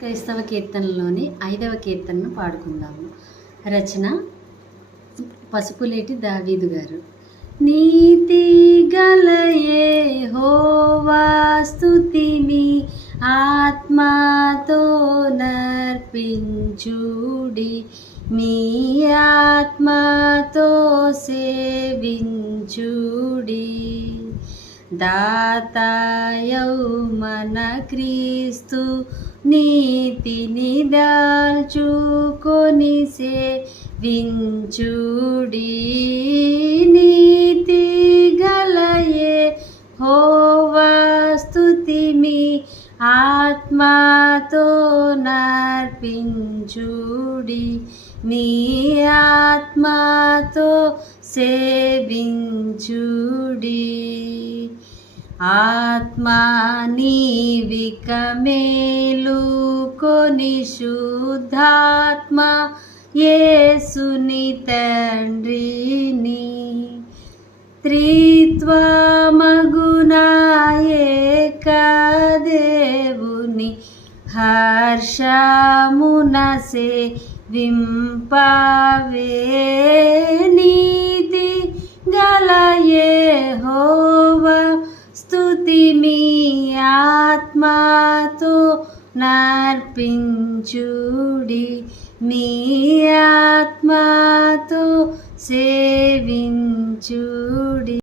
క్రైస్తవ కీర్తనలోని 5వ కీర్తనను పాడుకుందాము. రచన పసుపులేటి దావీదు గారు. నీతి గల యెహోవా స్తుతిని ఆత్మతో నర్పించుడి, మీ ఆత్మతో సేవించుడి. దాతాయౌ మన క్రీస్తు నీతిని దాల్చుకొని సేవించుడి. నీతి గల యెహోవా స్తుతిని ఆత్మతో నర్పించుడి, మీ ఆత్మతో సేవించుడి. ఆత్మా నీవిక మేలుకొని శుద్ధాత్మ యేసుని తండ్రిని త్రిత్వమగునా ఏక దేవుని హర్షమున సేవింపవే. నీతి గల యెహోవా స్తుతి మీ ఆత్మతో నర్పించుడి, మీ ఆత్మతో సేవించుడి.